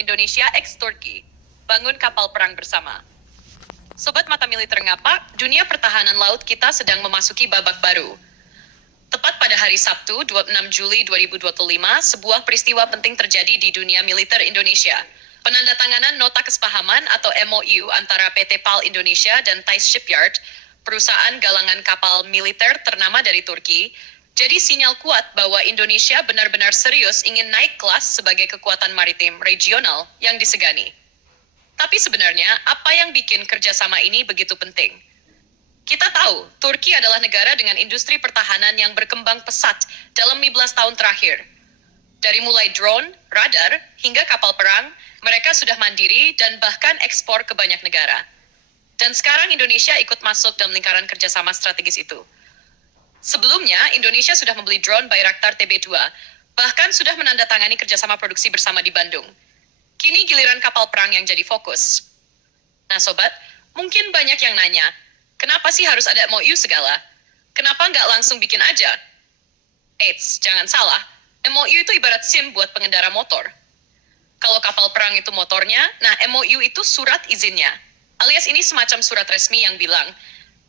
Indonesia x Turki. Bangun kapal perang bersama. Sobat Mata Militer Ngapa, dunia pertahanan laut kita sedang memasuki babak baru. Tepat pada hari Sabtu, 26 Juli 2025, sebuah peristiwa penting terjadi di dunia militer Indonesia. Penandatanganan Nota Kesepahaman atau MOU antara PT PAL Indonesia dan Thais Shipyard, perusahaan galangan kapal militer ternama dari Turki, jadi sinyal kuat bahwa Indonesia benar-benar serius ingin naik kelas sebagai kekuatan maritim regional yang disegani. Tapi sebenarnya, apa yang bikin kerjasama ini begitu penting? Kita tahu, Turki adalah negara dengan industri pertahanan yang berkembang pesat dalam 15 tahun terakhir. Dari mulai drone, radar, hingga kapal perang, mereka sudah mandiri dan bahkan ekspor ke banyak negara. Dan sekarang Indonesia ikut masuk dalam lingkaran kerjasama strategis itu. Sebelumnya, Indonesia sudah membeli drone Bayraktar TB2, bahkan sudah menandatangani kerjasama produksi bersama di Bandung. Kini giliran kapal perang yang jadi fokus. Nah sobat, mungkin banyak yang nanya, kenapa sih harus ada MOU segala? Kenapa nggak langsung bikin aja? Eits, jangan salah, MOU itu ibarat SIM buat pengendara motor. Kalau kapal perang itu motornya, nah MOU itu surat izinnya. Alias ini semacam surat resmi yang bilang,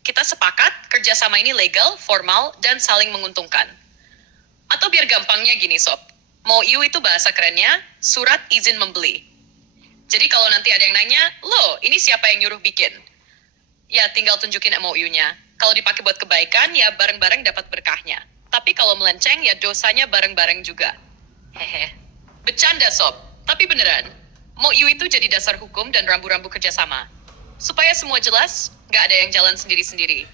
kita sepakat kerjasama ini legal, formal, dan saling menguntungkan. Atau biar gampangnya gini sob, MOU itu bahasa kerennya, surat izin membeli. Jadi kalau nanti ada yang nanya, loh ini siapa yang nyuruh bikin? Ya tinggal tunjukin MOU-nya. Kalau dipakai buat kebaikan, ya bareng-bareng dapat berkahnya. Tapi kalau melenceng, ya dosanya bareng-bareng juga. Hehe. Bercanda sob, tapi beneran. MOU itu jadi dasar hukum dan rambu-rambu kerjasama. Supaya semua jelas, nggak ada yang jalan sendiri-sendiri.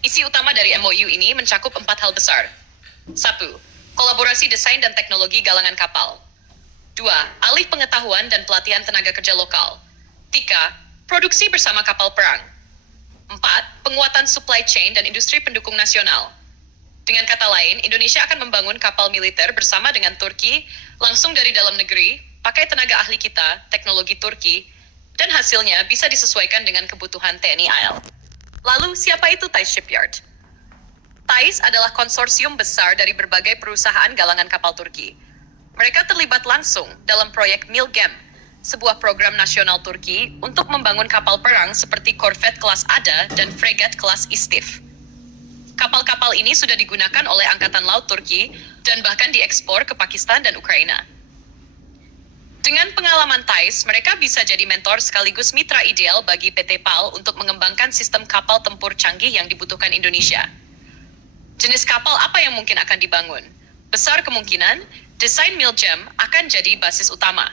Isi utama dari MOU ini mencakup 4 hal besar. 1. Kolaborasi desain dan teknologi galangan kapal. 2. Alih pengetahuan dan pelatihan tenaga kerja lokal. 3. Produksi bersama kapal perang. 4. Penguatan supply chain dan industri pendukung nasional. Dengan kata lain, Indonesia akan membangun kapal militer bersama dengan Turki, langsung dari dalam negeri, pakai tenaga ahli kita, teknologi Turki, dan hasilnya bisa disesuaikan dengan kebutuhan TNI AL. Lalu, siapa itu Thais Shipyard? Thais adalah konsorsium besar dari berbagai perusahaan galangan kapal Turki. Mereka terlibat langsung dalam proyek Milgem, sebuah program nasional Turki untuk membangun kapal perang seperti korvet kelas Ada dan fregat kelas Istif. Kapal-kapal ini sudah digunakan oleh Angkatan Laut Turki dan bahkan diekspor ke Pakistan dan Ukraina. Dengan pengalaman Thais, mereka bisa jadi mentor sekaligus mitra ideal bagi PT PAL untuk mengembangkan sistem kapal tempur canggih yang dibutuhkan Indonesia. Jenis kapal apa yang mungkin akan dibangun? Besar kemungkinan, desain Milgem akan jadi basis utama.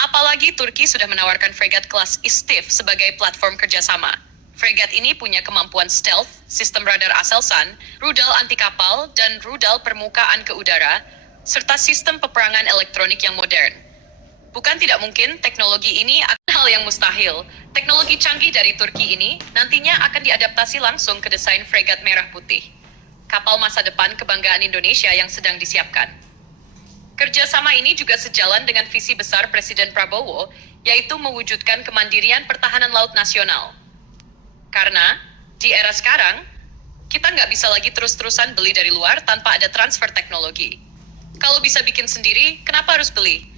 Apalagi Turki sudah menawarkan fregat kelas Istif sebagai platform kerjasama. Fregat ini punya kemampuan stealth, sistem radar Aselsan, rudal anti kapal, dan rudal permukaan ke udara, serta sistem peperangan elektronik yang modern. Bukan tidak mungkin teknologi ini akan hal yang mustahil. Teknologi canggih dari Turki ini nantinya akan diadaptasi langsung ke desain fregat merah putih. Kapal masa depan kebanggaan Indonesia yang sedang disiapkan. Kerjasama ini juga sejalan dengan visi besar Presiden Prabowo, yaitu mewujudkan kemandirian pertahanan laut nasional. Karena, di era sekarang, kita nggak bisa lagi terus-terusan beli dari luar tanpa ada transfer teknologi. Kalau bisa bikin sendiri, kenapa harus beli?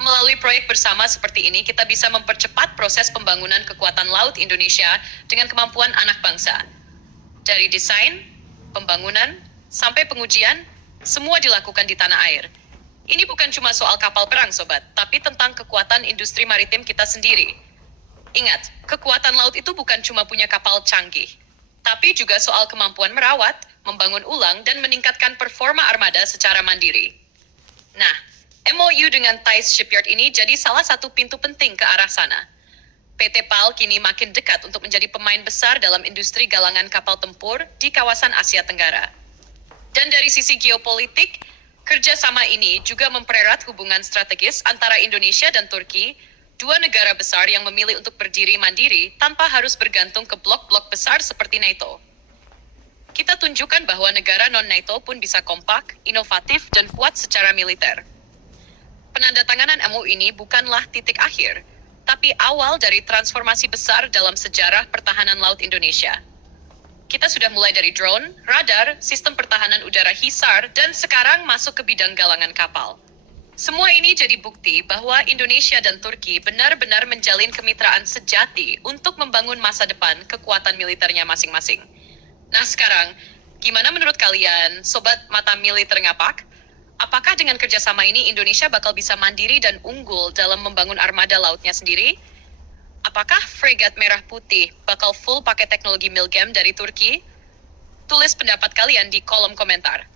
Melalui proyek bersama seperti ini, kita bisa mempercepat proses pembangunan kekuatan laut Indonesia dengan kemampuan anak bangsa. Dari desain, pembangunan, sampai pengujian, semua dilakukan di tanah air. Ini bukan cuma soal kapal perang, sobat, tapi tentang kekuatan industri maritim kita sendiri. Ingat, kekuatan laut itu bukan cuma punya kapal canggih, tapi juga soal kemampuan merawat, membangun ulang, dan meningkatkan performa armada secara mandiri. Nah, MOU dengan Thais Shipyard ini jadi salah satu pintu penting ke arah sana. PT PAL kini makin dekat untuk menjadi pemain besar dalam industri galangan kapal tempur di kawasan Asia Tenggara. Dan dari sisi geopolitik, kerjasama ini juga mempererat hubungan strategis antara Indonesia dan Turki, dua negara besar yang memilih untuk berdiri mandiri tanpa harus bergantung ke blok-blok besar seperti NATO. Kita tunjukkan bahwa negara non-NATO pun bisa kompak, inovatif, dan kuat secara militer. Penandatanganan MOU ini bukanlah titik akhir, tapi awal dari transformasi besar dalam sejarah pertahanan laut Indonesia. Kita sudah mulai dari drone, radar, sistem pertahanan udara HISAR, dan sekarang masuk ke bidang galangan kapal. Semua ini jadi bukti bahwa Indonesia dan Turki benar-benar menjalin kemitraan sejati untuk membangun masa depan kekuatan militernya masing-masing. Nah sekarang, gimana menurut kalian, Sobat Mata Militer Ngapak? Apakah dengan kerjasama ini Indonesia bakal bisa mandiri dan unggul dalam membangun armada lautnya sendiri? Apakah fregat merah putih bakal full pakai teknologi Milgem dari Turki? Tulis pendapat kalian di kolom komentar.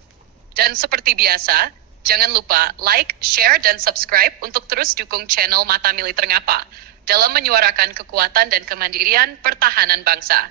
Dan seperti biasa, jangan lupa like, share, dan subscribe untuk terus dukung channel Mata Militer Ngapa dalam menyuarakan kekuatan dan kemandirian pertahanan bangsa.